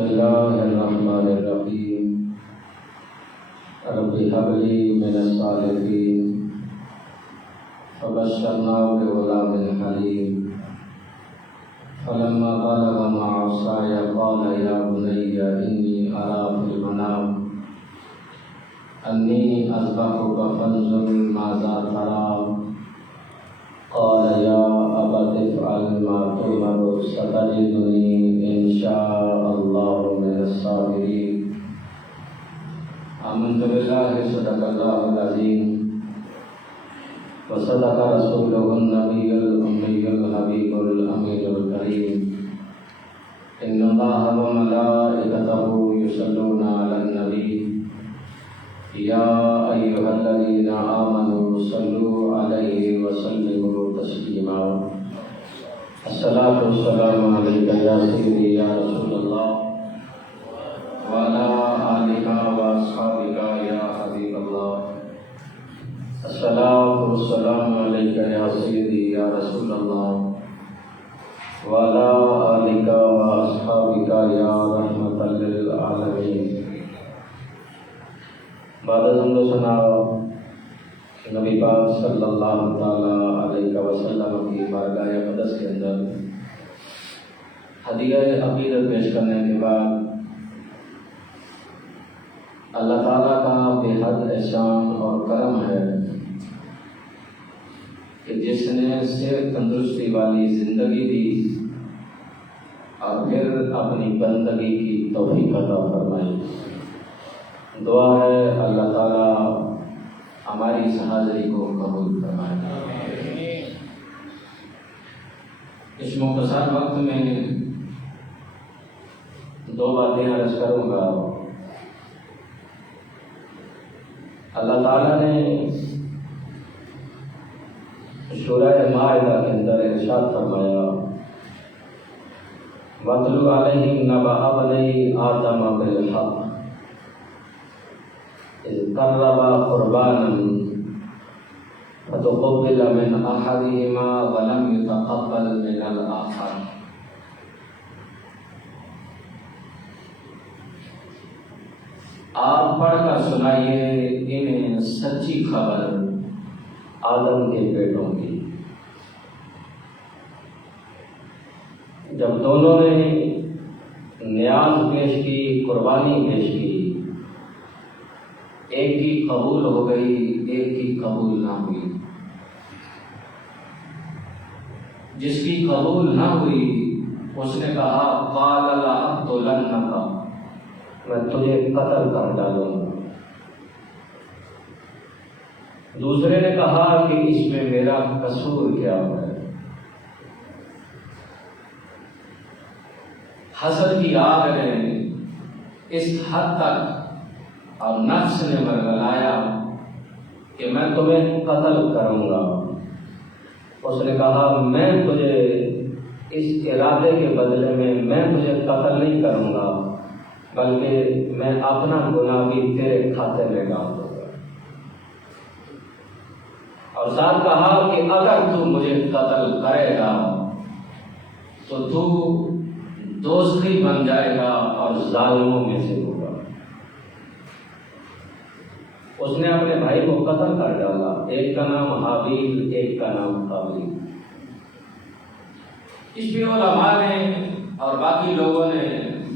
الله الرحمن الرحيم رب هب لي من الصالحين فبشرناه بغلام حليم فلما بلغ معه السعي قال يا بني إني أرى في المنام أني أذبحك فانظر ماذا ترى قال يا أبت افعل ما تؤمر ستجدني إن شاء الله من الصابرين آمنت بالله صدق الله العظيم وصدق رسوله النبي الأمي الحبيب الأمين الكريم إن الله وملائكته يصلون على النبي يا أيها الذين آمنوا صلوا عليه وسلموا تسليما الصلاة والسلام عليك يا سيدي يا رسول الله وعلى آلك وأصحابك يا حبيب الله الصلاة والسلام عليك يا سيدي يا رسول الله وعلى آلك وأصحابك يا رحمة للعالمين بعد حمد و ثنا نبی پاک صلی اللہ تعالی علیہ وسلم کی بارگاہ اقدس کے اندر ہدیہ عقیدت پیش کرنے کے بعد اللہ تعالیٰ کا بے حد احسان اور کرم ہے کہ جس نے صحت تندرستی والی زندگی دی اور پھر اپنی بندگی کی توفیق عطا فرمائی۔ دعا ہے اللہ تعالیٰ ہماری اس حاضری کو قبول فرمائے۔ اس مختصر وقت میں دو باتیں عرض کروں گا۔ اللہ تعالیٰ نے سورہ مائدہ کے اندر ارشاد فرمایا وَاتْلُ عَلَيْهِمْ نَبَأَ ابْنَيْ آدَمَ بِالْحَقِّ إِذْ قَرَّبَا قُرْبَانًا فَتُقُبِّلَ مِنْ أَحَدِهِمَا وَلَمْ يُتَقَبَّلْ مِنَ الْآخَرِ۔ آپ پڑھ کر سنائیے انہیں سچی خبر آدم کے بیٹوں کی، جب دونوں نے نیاز پیش کی، قربانی پیش کی، ایک کی قبول ہو گئی، ایک کی قبول نہ ہوئی۔ جس کی قبول نہ ہوئی اس نے کہا قال لأقتلنک، میں تجھے قتل کر ڈالوں گا۔ دوسرے نے کہا کہ اس میں میرا قصور کیا ہے؟ حسد کی آگ نے اس حد تک اور نفس نے برگلایا کہ میں تمہیں قتل کروں گا۔ اس نے کہا میں تجھے اس ارادے کے بدلے میں تجھے قتل نہیں کروں گا، بلکہ میں اپنا گناہ بھی تیرے کھاتے میں ڈال دوں گا۔ اور ساتھ کہا کہ اگر تو مجھے قتل کرے گا تو تو دوستی بن جائے گا اور ظالموں میں سے ہوگا۔ اس نے اپنے بھائی کو قتل کر ڈالا، ایک کا نام حابیل، ایک کا نام قابیل۔ اس پہ علماء نے اور باقی لوگوں نے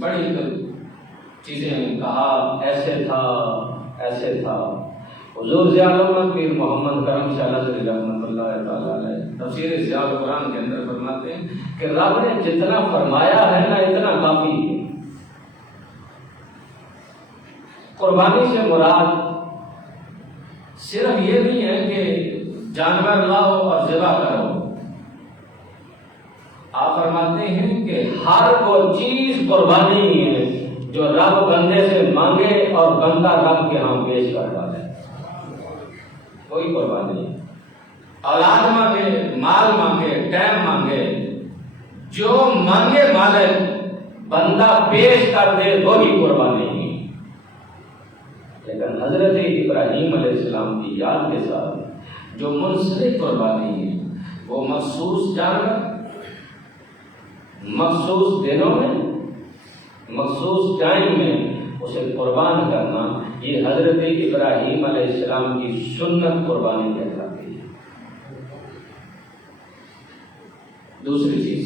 بڑی چیزیں کہا، ایسے تھا ایسے تھا۔ حضور ضیاء العلوم پیر محمد کرم شاہ نظری رحمۃ اللہ تعالی علیہ تفسیر ضیاء القرآن کے اندر فرماتے ہیں کہ رب نے جتنا فرمایا ہے نا اتنا کافی ہے۔ قربانی سے مراد صرف یہ نہیں ہے کہ جانور لاؤ اور ذبح کرو، آپ فرماتے ہیں کہ ہر وہ چیز قربانی ہے جو رب بندے سے مانگے اور بندہ رب کے ہاں پیش کر ڈالے، کوئی قربانی نہیں۔ اولاد مانگے، مال مانگے، ٹائم مانگے، جو مانگے مالک بندہ پیش کر دے وہی قربانی ہے۔ لیکن حضرت ابراہیم علیہ السلام کی یاد کے ساتھ جو منسلک قربانی ہے وہ مخصوص جانور مخصوص دنوں میں مخصوص ٹائم میں اسے قربان کرنا، یہ حضرت ابراہیم علیہ السلام کی سنت قربانی کہلاتی ہے۔ دوسری چیز،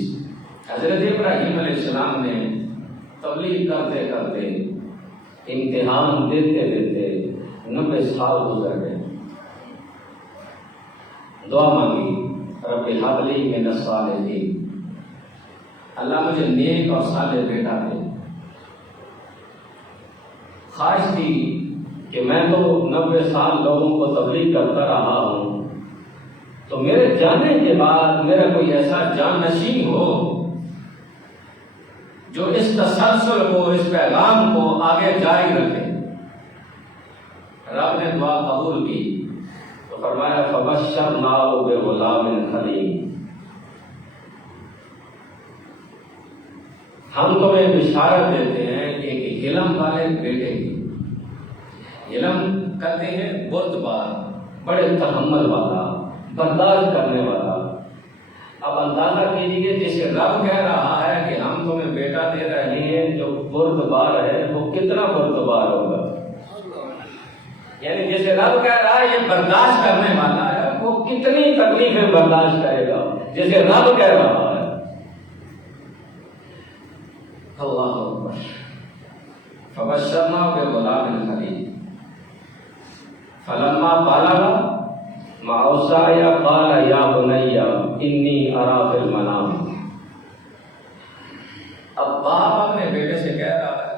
حضرت ابراہیم علیہ السلام نے تبلیغ کرتے کرتے، امتحان دیتے دیتے 90 سال گزر گئے۔ دعا مانگی، رب ہب لی من الصالحین، اللہ مجھے نیک اور صالح بیٹا دے۔ خواہش تھی کہ میں تو 90 سال لوگوں کو تبلیغ کرتا رہا ہوں، تو میرے جانے کے بعد میرا کوئی ایسا جانشین ہو جو اس تسلسل کو، اس پیغام کو آگے جاری رکھے۔ رب نے دعا قبول کی تو فرمایا فبشرناہ بغلام حلیم، ہم تمہیں بشارت دیتے ہیں ایک علم والے بیٹے کی۔ علم کہتے ہیں بردبار، بڑے تحمل والا، برداشت کرنے والا۔ اب اندازہ کیجیے، جسے رب کہہ رہا ہے کہ ہم تمہیں بیٹا دے رہے ہیں جو بردبار ہے، وہ کتنا بردبار ہوگا؟ یعنی جسے رب کہہ رہا ہے یہ برداشت کرنے والا ہے، وہ کتنی تکلیفیں برداشت کرے گا جسے رب کہہ رہا ہے۔ اللہ اکبر۔ فبشرناہ بغلام حلیم فلما بلغ معه السعي قال یا بنی انی اری فی المنام۔ اب باپ اپنے بیٹے سے کہہ رہا ہے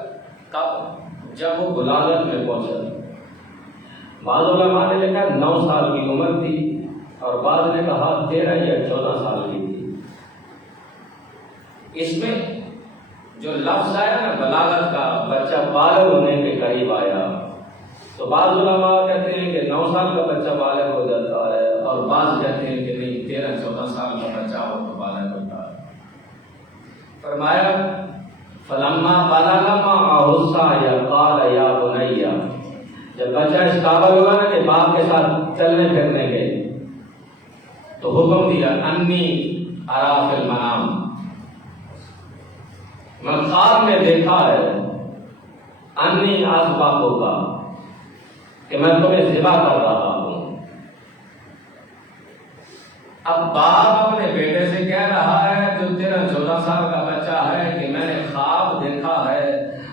کب؟ جب وہ بلاغت میں پہنچا۔ بعض علماء نے لکھا 9 سال کی عمر تھی، اور بعض نے کہا 13 یا 14 سال کی تھی۔ اس میں جو لفظ آیا نا بلاغت کا، بچہ بالغ ہونے کے قریب آیا، تو بعض علماء کہتے ہیں کہ 9 سال کا بچہ بالغ ہو جاتا ہے، اور بعض کہتے ہیں کہ نہیں 13-14 سال کا بچہ ہو تو بالغ ہوتا ہے۔ فرمایا فلما بلغ معه السعي قال یا بنی، جب بچہ اس قابل ہوا نا کہ باپ کے ساتھ چلنے پھرنے کے، تو حکم دیا انی اری فی المنام، میں خواب میں دیکھا ہے، انی اذبحک، کہ میں تمہیں ذبح کر رہا ہوں۔ اب باپ اپنے بیٹے سے کہہ رہا ہے جو 13-14 سال کا بچہ ہے کہ میں نے خواب دیکھا ہے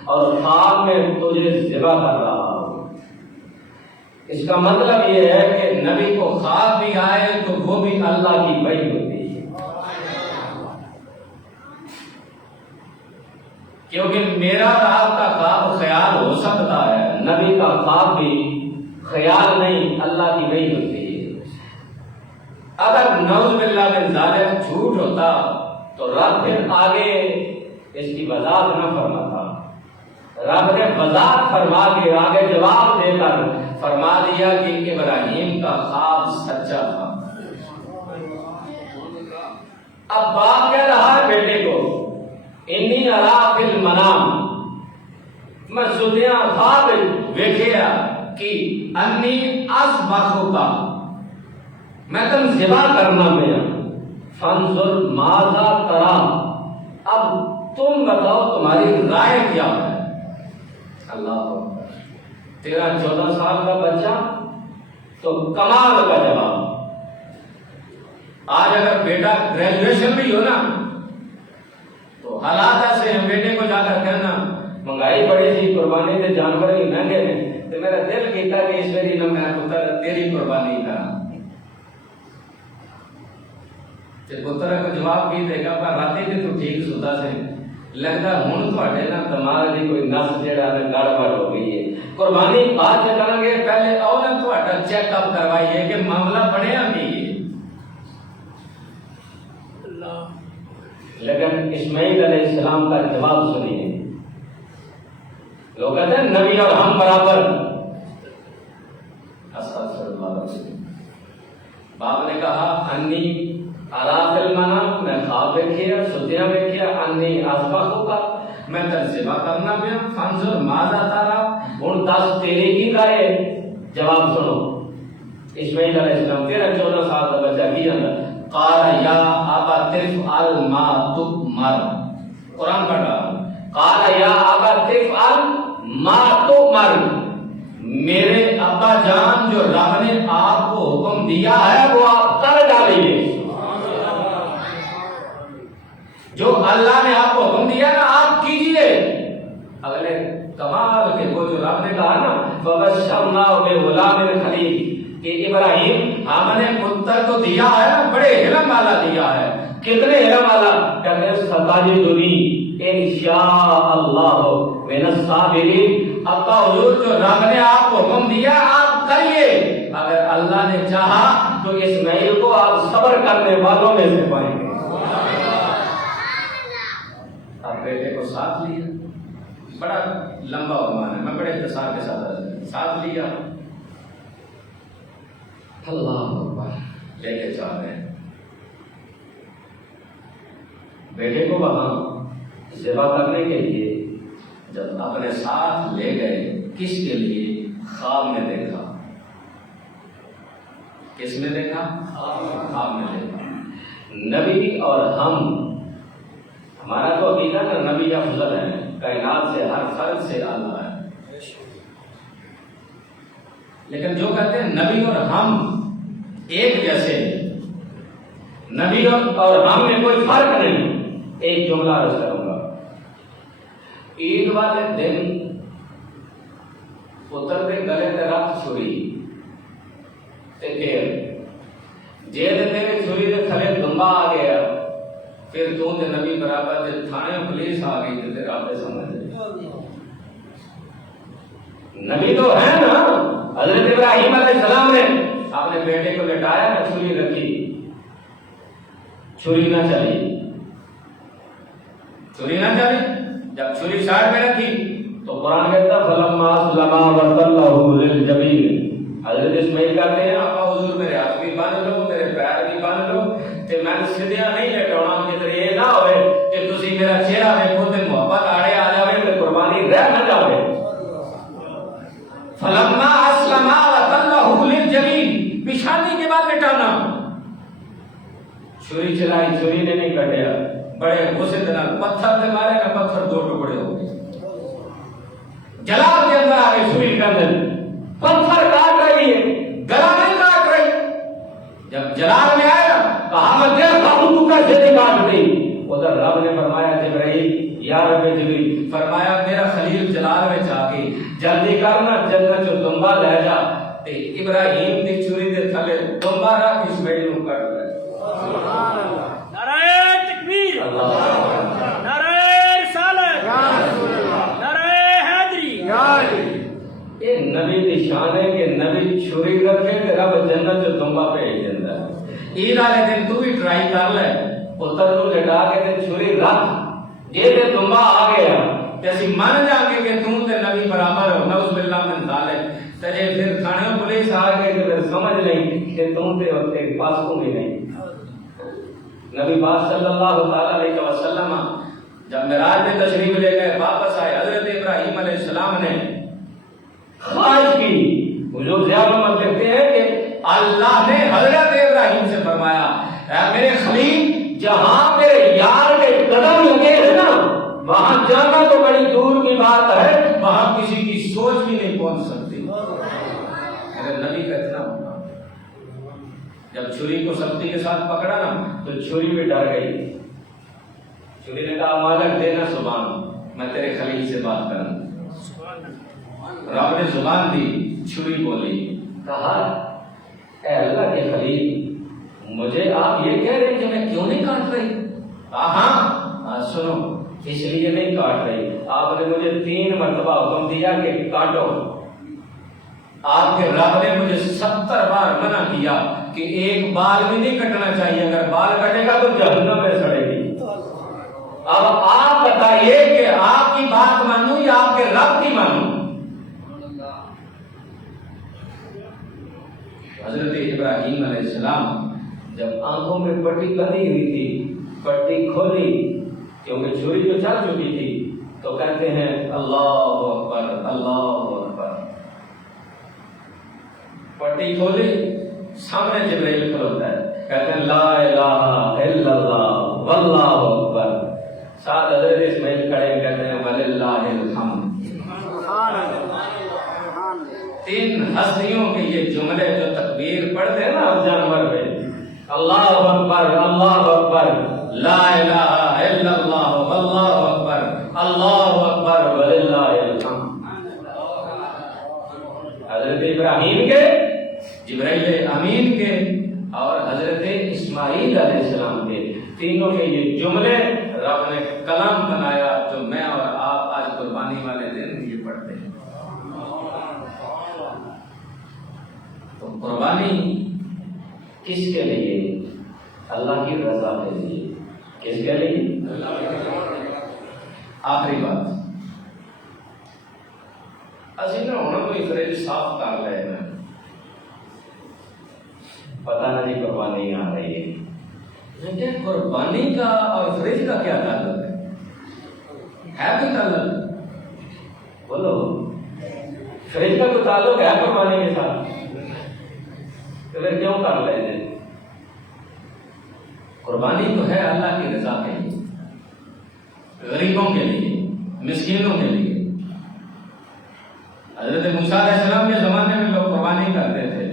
اور خواب میں تجھے ذبح کر رہا ہوں۔ اس کا مطلب یہ ہے کہ نبی کو خواب بھی آئے تو وہ بھی اللہ کی وحی ہوتی ہے، کیونکہ میرا اور آپ کا خواب خیال ہو سکتا ہے، نبی کا خواب بھی خیال نہیں، اللہ کی وحی ہوتی ہے۔ اگر نعوذ باللہ من ذالک جھوٹ ہوتا تو رب پھر آگے اس کی وضاحت نہ فرماتا۔ رب نے وضاحت فرما کے آگے جواب دے کر فرما دیا کہ ابراہیم کا خواب سچا تھا۔ اب باپ کہہ رہا ہے بیٹے کو انی اری فی المنام، میں سنیا خواب ویکھیا کہ انی اذبحک، میں تم ذبح کرنا پیا، فانظر ماذا تری، اب تم بتاؤ تمہاری رائے کیا ہے۔ اللہ 13-14 سال کا بچہ تو کمال کا جواب۔ آج اگر بیٹا گریجویشن بھی ہو نا تو حالات ایسے ہیں، بیٹے کو جا کر کہنا مہنگائی بڑی سی، قربانی کے جانور ہی مہنگے ہیں، تو میرا دل کہتا کہ اس ویری نہ میں پتر تیری قربانی کرا۔ پتر کو جواب کی دے گا پر راتی تے تو ٹھیک سوتا سے لگتا ہوں تھوڑے نا دماغ دی کوئی نس جڑا گڑبڑ ہو گئی ہے، قربانی بعد میں کریں گے، پہلے آؤ نا تھوڑا چیک اپ کروائیے کہ معاملہ بنیا بھی ہے۔ لیکن اسماعیل علیہ السلام کا جواب سنیے۔ لوگ کہتے ہیں نبی اور ہم برابر، باپ نے کہا انی اری فی المنام، میں خواب دیکھیا، ستیا دیکھیا، انی اذبحک، میں ذبح کرنا پیا، فانظر ماذا تری، ہن دس تیری کی رائے، جواب سنو۔ اسماعیل علیہ السلام 13-14 سال کا بچہ کی جانا، قال یا ابت افعل ما تؤمر، قرآن پڑھ رہا قال یا ابت افعل ما تؤمر، میرے ابا جان جو رب نے آپ کو حکم دیا ہے وہ آپ کر ڈالیے، جو اللہ نے آپ کو حکم دیا نا آپ کیجئے۔ اگلے کمال کے وہ جو رب نے کہا نا فبشرناہ بغلام حلیم، کہ ابراہیم ہم نے پتر تو دیا ہے نا، بڑے علم والا دیا ہے۔ کتنے علم والا؟ کہتے ہیں ستجدنی انشاء اللہ من الصابرین۔ ابا حضور جو رب نے آپ کو حکم دیا آپ کریے، اگر اللہ نے چاہا تو اسماعیل کو آپ صبر کرنے والوں میں سے پائیں گے۔ اب بیٹے کو ساتھ لیا، بڑا لمبا عنوان ہے، میں بڑے اختصار کے ساتھ لیا، اللہ اکبر، لے کے چل رہے ہیں بیٹے کو وہاں ذبح کرنے کے لیے۔ جب اپنے ساتھ لے گئے، کس کے لیے؟ خواب میں دیکھا۔ کس میں دیکھا؟ خواب میں دیکھا۔ نبی اور ہمارا تو عقیدہ نا نبی افضل ہے، کائنات سے ہر فرد سے اعلیٰ ہے، لیکن جو کہتے ہیں نبی اور ہم ایک جیسے، نبی اور ہم میں کوئی فرق نہیں۔ ایک جملہ عرض کروں گا، عید والے دن پتر دے گلے تے رکھ چھری تے پھر جے دے چھری دے تھلے دمبا آ گیا، پھر تو تے نبی برابر دے تھانے پولیس آ گئی تے تیرا آپ سمجھ نبی تو ہے نا۔ حضرت ابراہیم علیہ السلام نے اپنے بیٹے کو لٹایا نا، چھری رکھی، چھری نہ چلی، چھری نہ چلی۔ جب چھری سائڈ میں رکھی تو قرآن کہتا فلما اسلما وتلہ للجبین، حضرت اسماعیل کہتے ہیں آقا حضور میرے ہاتھ بھی باندھ لو، میرے پیر بھی باندھ لو، تے میں سیدھا نہیں لٹاؤنا، کہ یہ نہ ہوئے کہ تسی میرا چہرہ دیکھو تے محبت آڑے آ جاوے تے قربانی رہ نہ جاوے۔ فلما اسلما وتلہ للجبین، پیشانی کے بعد لٹانا۔ چھری چلائی، چھری نے نہیں کٹیا، بڑے غصے کے نال پتھر سے مارے نا، پتھر دو ٹکڑے ہو گئے۔ جلال کے اندر آ گئے، چھری کے اندر پتھر کاٹ رہی ہے، گلا نہیں کاٹ رہی۔ جب جلال میں آیا کہا میں دیکھتا ہوں تو کیسے نہیں کاٹ رہی۔ ادھر رب نے فرمایا جبرائیل یا رب جبریل، فرمایا میرا خلیل جلال میں جا کے جلدی کرنا، جنت جو دمبا لے جا تے ابراہیم دی چھری دے تھلے دمبا رکھ اسماعیل نوں کٹ دے۔ سبحان اللہ، نعرہ تکبیر، نعرہ رسالت، نعرہ حیدری۔ یہ نبی دی شان ہے کہ نبی چھری رکھے تے رب جنت جو دمبا بھیج دیندا ہے۔ عید والے دن تو بھی ٹرائی کر لے، پتر نوں لٹا کے تے چھری رکھ، جے تے دمبا آ گیا تے اسی من جان کے کہ توں تے نبی برابر ہو، نعوذ باللہ من ذالک، تے پھر کھانے پولیس آ گئی تے پھر سمجھ نہیں کہ توں تے وقت پاس کو بھی نہیں۔ نبی پاک صلی اللہ تعالی علیہ وسلم جب معراج میں تشریف لے گئے، واپس آئے، حضرت ابراہیم علیہ السلام نے خواہش کی، حضور ضیاء محمد کہتے ہیں کہ اللہ نے حضرت ابراہیم سے فرمایا اے میرے خلیل، جہاں میرے یار کے قدم لگے ہیں نا وہاں جانا تو بڑی دور کی بات ہے، وہاں کسی کی سوچ بھی نہیں پہنچ سکتی۔ اگر نبی کا اتنا ہونا، جب چھری کو سختی کے ساتھ پکڑا نا تو چھری بھی ڈر گئی، چھری نے کہا مالک دینا زبان، میں تیرے خلیل سے بات کروں۔ رب نے زبان دی، چھری بولی، کہا اے اللہ کے خلیل، مجھے آپ یہ کہہ رہے ہیں کہ میں کیوں نہیں کاٹ رہی؟ ہاں سنو، اس لیے نہیں کاٹ رہی، آپ نے مجھے 3 مرتبہ حکم دیا کہ کاٹو، آپ کے رب نے مجھے 70 بار منع کیا کہ ایک بال بھی نہیں کٹنا چاہیے، اگر بال کٹے گا تو جہنم میں سڑے گی۔ اب آپ بتائیے کہ آپ کی بات مانوں یا آپ کے رب کی مانوں؟ حضرت ابراہیم علیہ السلام جب آنکھوں میں پٹی بندھی ہوئی تھی، پٹی کھولی کیونکہ چھری جو چل چکی تھی، تو کہتے ہیں اللہ اکبر، اللہ اکبر، پٹی کھولی، سامنے جبرائیل کھلوتا ہے، کہتے ہیں لا الہ الا اللہ واللہ اکبر، ساتھ حضرت اسماعیل کھڑے کہتے ہیں وللہ الحمد. تین ہستیوں کے یہ جملے جو تکبیر پڑھتے ہیں نا اب جانور پہ، اللہ اکبر لا الہ الا اللہ اللہ اکبر وللہ الحمد. حضرت ابراہیم کے، جبرائیل امین کے اور حضرت اسماعیل علیہ السلام کے، تینوں کے یہ جملے رب نے کلام بنایا جو میں اور آپ آج قربانی والے دن یہ پڑھتے ہیں. تو قربانی کس کے لیے؟ اللہ کی رضا کے لیے. کس کے لیے؟ آخری بات، اسی نے ہونا کوئی فریج صاف کر رہے ہیں، پتہ نہیں قربانی آ رہی ہے، لیکن قربانی کا اور فریج کا کیا تعلق ہے کوئی تعلق؟ بولو، فریج کا کوئی تعلق ہے قربانی کے ساتھ؟ تو پھر کیوں کر رہے تھے؟ قربانی تو ہے اللہ کی رضا کے لیے، غریبوں کے لیے، مسکینوں کے لیے. حضرت موسیٰ علیہ السلام کے زمانے میں لوگ قربانی کرتے تھے،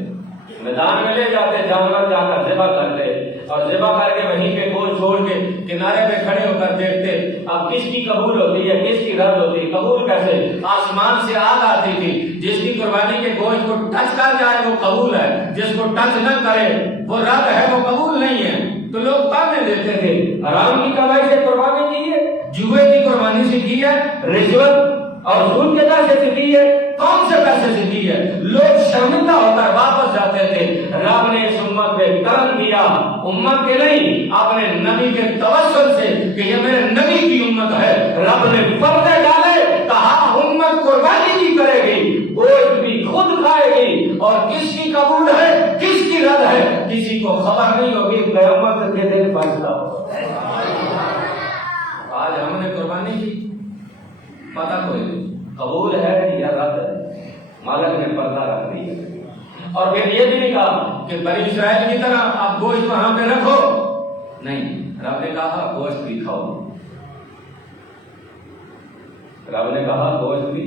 میدان میں لے جاتے، جانور جا کر ذبح کرتے اور ذبح کر کے وہیں پہ گوشت چھوڑ کے کنارے پہ کھڑے ہو کر دیکھتے اب کس کی قبول ہوتی ہے کس کی رد ہوتی ہے. قبول کیسے؟ آسمان سے آگ آتی تھی، جس کی قربانی کے گوشت کو ٹچ کر جائے وہ قبول ہے، جس کو ٹچ نہ کرے وہ رد ہے، وہ قبول نہیں ہے. تو لوگ تانے دیتے تھے حرام کی کمائی سے قربانی کی ہے، جوئے کی قربانی سے کی ہے، رشوت اور سود کے پیسے سے کی ہے، کون سے پیسے سے کی ہے. لوگ شرمندہ ہو کر واپس جاتے تھے. رب نے اس امت پہ کرم کیا، امت کے نہیں اپنے نبی کے توسل سے کہ یہ میرے نبی کی امت ہے. رب نے پردے ڈالے، کہا امت قربانی کی کرے گی، گوشت بھی خود کھائے گی، اور کس کی قبول ہے کس کی رد ہے کسی کو خبر نہیں ہوگی. قیامت کے دن فیصلہ ہوگا. آج ہم نے قربانی کی، پتہ کوئی نہیں قبول ہے یا رد ہے، مالک نے پردہ رکھ دیا. اور پھر یہ بھی نہیں کہا کہ بنی اسرائیل کی طرح آپ گوشت وہاں پہ رکھو، نہیں، رب نے کہا گوشت بھی کھاؤ. رب نے کہا گوشت بھی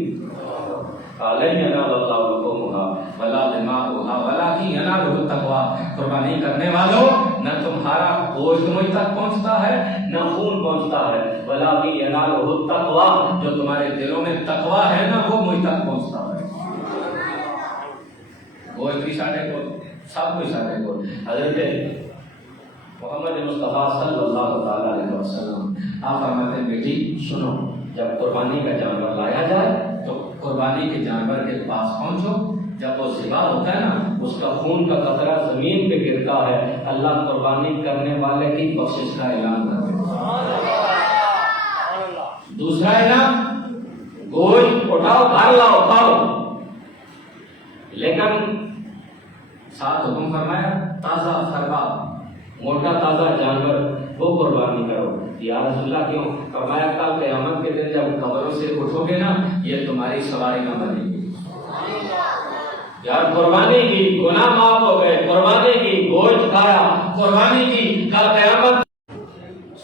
قربانی کرنے والوں نہ تمہارا گوشت مجھ تک پہنچتا ہے نہ خون پہنچتا ہے، ولکن ینالہ التقوی، جو تمہارے دلوں میں تقوی ہے نا وہ مجھ تک پہنچتا ہے. گوشت بھی ساڑھے کو، سب کچھ ساڑھے کو. حضرت محمد مصطفیٰ صلی اللہ تعالیٰ علیہ وسلم آپ فرماتے ہیں بیٹی سنو، جب قربانی کا جانور لایا جائے تو قربانی کے جانور کے پاس پہنچو، جب وہ ذبح ہوتا ہے نا اس کا خون کا قطرہ زمین پہ گرتا ہے، اللہ قربانی کرنے والے کی بخشش کا اعلان کرتے ہیں. دوسرا اعلان، گوشت اٹھاؤ گھر لاؤ کھاؤ، لیکن ساتھ حکم فرمایا تازہ فرما، موٹا تازہ جانور وہ قربانی کرو. یا رسول اللہ کیوں؟ فرمایا کل قیامت کے دن جب قبروں سے اٹھو گے نا یہ تمہاری سواری نہ بنے گی. یار قربانی کی، گناہ معاف ہو گئے، قربانی کی، گوشت کھایا، قربانی کی، کل قیامت.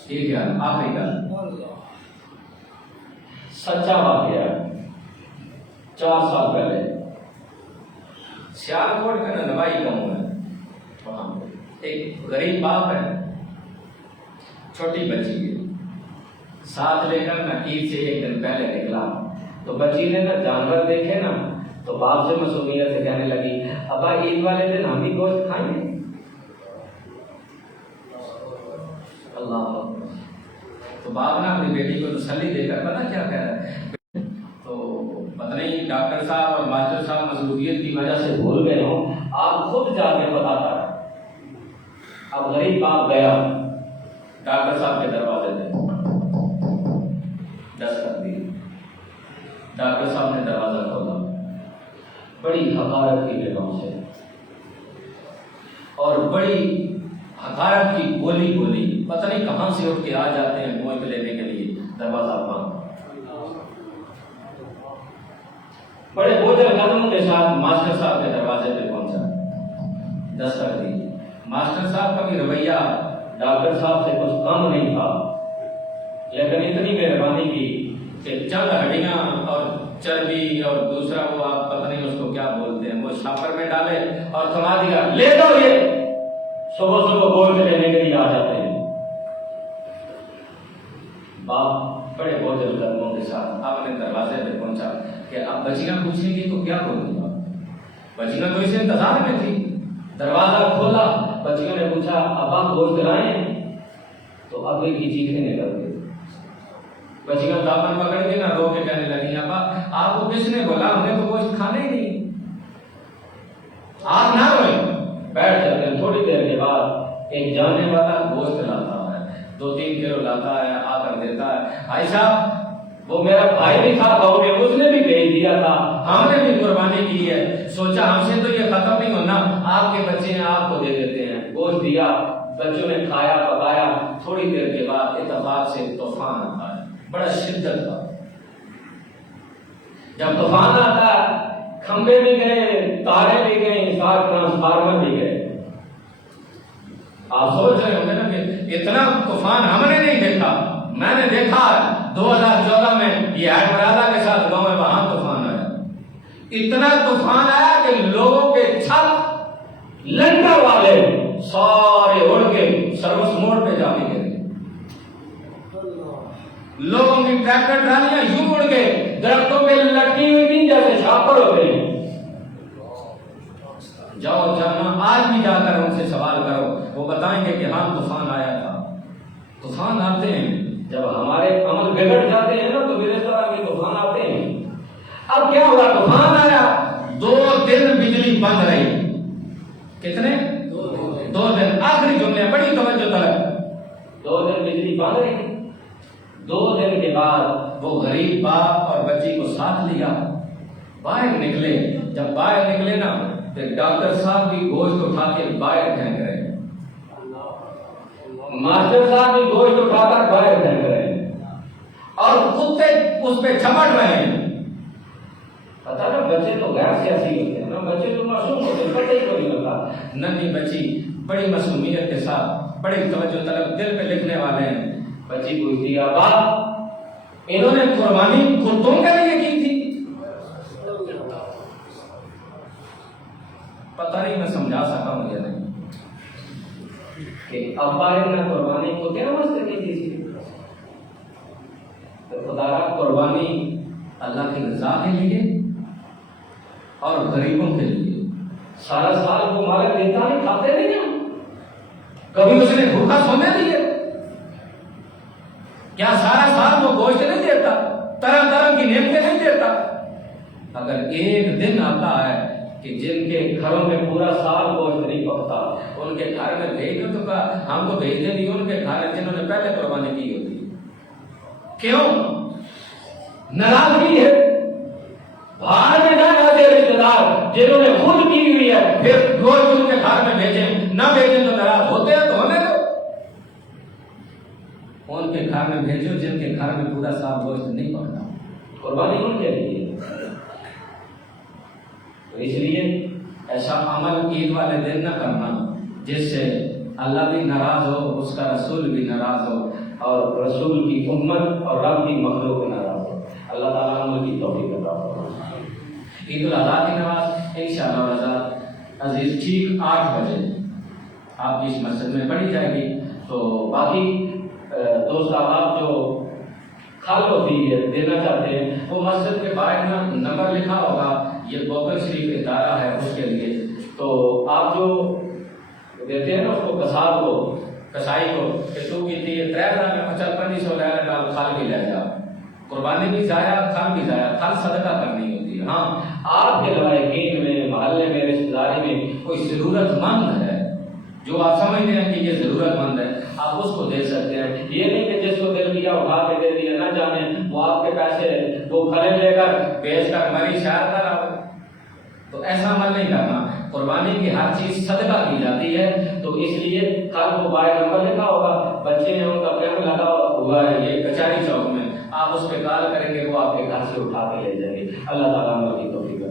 ٹھیک ہے، آخری گل، سچا واقعہ 4 سال پہلے سیالکوٹ کا نوائی گاؤں ہے، وہاں ایک غریب باپ ہے، چھوٹی بچی ہے، ساتھ لے کر نا عید سے ایک دن پہلے نکلا. تو بچی نے نا جانور دیکھے نا تو باپ سے معصومیت سے کہنے لگی ابا عید والے دن ہم بھی گوشت کھائیں گے. اللہ، تو باپ نے اپنی بیٹی کو تسلی دے کر پتہ کیا کہہ رہا ہے، تو پتہ نہیں ڈاکٹر صاحب اور ماسٹر صاحب مصروفیت کی وجہ سے بھول گئے ہوں، آپ خود جا کے بتاتا ہے. اب غریب باپ گیا ڈاکٹر صاحب کے دروازے پہ، دستک دی، ڈاکٹر صاحب نے دروازہ کھولا، بڑی حقارت کی نگاہوں سے اور بڑی حقارت کی بولی بولی، پتہ نہیں کہاں سے اٹھ کے آ جاتے ہیں گوشت لینے کے لیے. دروازہ بند، بڑے بوجھل قدموں کے ساتھ ماسٹر صاحب کے دروازے پہ پہنچا، دستک دی. ماسٹر صاحب کا بھی رویہ ڈاکٹر صاحب سے کچھ کم نہیں تھا، لیکن اتنی مہربانی کی کہ چند ہڈیاں اور چربی اور دوسرا وہ آپ پتہ نہیں اس کو کیا بولتے ہیں وہ شاپر میں ڈالے اور تھما دیا، لے دو یہ، صبح صبح گوشت لینے کے لیے آ جاتے ہیں۔ باپ بڑے بوجھل قدموں کے ساتھ آپ نے دروازے پہ پہنچا کہ اب بچیاں پوچھیں گی تو کیا بولوں گا؟ بچیاں تو اسے انتظار میں تھی۔ دروازہ کھولا، بچیوں نے پوچھا ابا گوشت لائیں؟ تو ابے کی چیخیں نکل گئی۔ بچیاں دامن پکڑ کے نہ رو کے کہنے لگی ابا آپ کو کس نے بولا؟ ہمیں تو گوشت کھانا ہی نہیں۔ آپ نہ روئیں، بیٹھ جاتے ہیں۔ تھوڑی دیر کے بعد ایک جانے والا گوشت لاتا ہے، 2-3 کلو لاتا ہے، آ کر دیتا ہے۔ بھائی صاحب وہ میرا بھائی بھی تھا گاؤں میں، اس نے بھی بھیج دیا تھا، ہم نے بھی قربانی کی ہے، سوچا ہم سے تو یہ ختم نہیں ہونا، آپ کے بچے ہیں آپ کو دے دیتے ہیں۔ گوشت دیا، بچوں نے کھایا پکایا۔ تھوڑی دیر کے بعد اتفاق سے طوفان آتا ہے، بڑا شدت کا۔ جب طوفان آتا ہے کھمبے بھی گئے، تارے بھی گئے، ٹرانسفارمر بھی گئے۔ آپ سوچ رہے ہوں گے نا کہ اتنا طوفان ہم نے نہیں دیکھا، میں نے دیکھا 2014 میں یہ ایڈمرالا کے ساتھ گاؤں میں وہاں طوفان آیا۔ اتنا طوفان آیا کہ لوگوں کے چھت لنگر والے سارے اڑ کے سروس موڑ پہ جا کے گرے، لوگوں کی ٹریکٹر ٹرالیاں یوں اڑ گئے، درختوں پہ لٹکی ہوئی تھی جیسے چھاپڑ ہو گئے۔ جاؤ جانا آج بھی جا کر ان سے سوال کرو، وہ بتائیں گے کہ ہاں طوفان آیا تھا۔ طوفان آتے ہیں جب ہمارے عمل بگڑ جاتے ہیں نا تو میرے طرح بھی طوفان آتے ہیں۔ اب کیا ہوا؟ طوفان آیا، 2 دن بجلی بند رہی۔ کتنے؟ 2 دن۔ آخری جملے بڑی توجہ طلب۔ 2 دن بجلی بند رہی۔ 2 دن کے بعد وہ غریب باپ اور بچی کو ساتھ لیا، باہر نکلے۔ جب باہر نکلے نا تو ڈاکٹر صاحب بھی گوشت اٹھا کے باہر پھینک رہے ہیں، ماسٹر صاحب بھی گوشت اٹھا کر باہر پھینک رہے ہیں، اور کتے اس پہ جھپٹ رہے ہیں۔ پتا نا بچے تو غیر سیاسی ہوتے ہیں نا، بچے تو معصوم ہوتے ہیں، پتہ ہی کوئی نہیں ہوتا۔ ننھی بچی بڑی معصومیت کے ساتھ، بڑی توجہ طلب، دل پہ لکھنے والے ہیں۔ بچی پوچھتی ابا انہوں نے قربانی کتوں کے لیے کی تھی؟ پتہ نہیں میں سمجھا سکا ہوں یا نہیں کہ ابا نے قربانی کتے واسطے کی تھی؟ تو خدا را قربانی اللہ کی رضا کے لیے اور غریبوں کے لیے۔ سارا سال وہ مالک دیتا نہیں، کھاتے نہیں ہم، کبھی اس نے بھوکا سونے دیے؟ کیا سارا سال وہ گوشت نہیں دیتا، طرح طرح کی نعمتیں نہیں دیتا؟ اگر ایک دن آتا ہے کہ جن کے گھروں میں پورا سال گوشت نہیں پکتا، ان کے گھر میں بھیج دو تو ہم کو بھیج دیں گے ان کے گھر جنہوں نے پہلے قربانی کی ہوتی ہے۔ کیوں؟ ناراضگی ہے، باہر میں نہ جاتے رشتے دار جنہوں نے خود کی ہوئی ہے، پھر گوشت ان کے گھر میں بھیجیں، نہ بھیجیں تو ناراض ہوتے ہیں، تو ہمیں تو ان کے گھر میں بھیجو جن کے گھر میں پورا سال گوشت نہیں پکتا، قربانی ان کے لیے۔ تو اس لیے ایسا عمل عید والے دن نہ کرنا جس سے اللہ بھی ناراض ہو، اس کا رسول بھی ناراض ہو، اور رسول کی امت اور رب کی مخلوق ناراض ہو۔ اللہ تعالیٰ عمل کی توفیق عطا فرمائے۔ عید الاضحیٰ کی نماز انشاءاللہ رضا عزیز ٹھیک 8 بجے آپ کی اس مسجد میں پڑھی جائے گی۔ تو باقی دوست احباب جو کھال ہوتی ہے دینا چاہتے ہیں، وہ مسجد کے باہر نمبر لکھا ہوگا، یہ بوکل شریف ادارہ ہے اس کے لیے، تو آپ جو دیتے ہیں نا اس کو کساب کو، کسائی کو، کہ تو کی تھی 3,000 میں 5500 لے ڈال، کھال بھی لے جا، قربانی بھی ضائع، کھال بھی ضائع، کھال صدقہ کرنی ہوتی ہے۔ ہاں آپ کے لوائقین میں، محلے میں، رشتہ داری میں کوئی ضرورت مند ہے جو آپ سمجھتے ہیں کہ یہ ضرورت مند ہے، آپ اس کو دے سکتے ہیں۔ یہ نہیں کہ جس کو دل کیا اٹھا کے دے دیا، نہ جانے وہ آپ کے پیسے وہ کھلے لے کر بیچ کر مری شہر کر آئے، تو ایسا عمل نہیں کرنا۔ قربانی کی ہر چیز صدقہ کی جاتی ہے، تو اس لیے کل کو باہر نمبر لکھا ہوگا، بچے نے ان کا کیمپ لگا ہوا ہے یہ کچہری چوک میں، آپ اس پہ کال کریں گے، وہ آپ کے گھر سے اٹھا کے لے جائیں گے۔ اللہ تعالیٰ عمل کی توفیق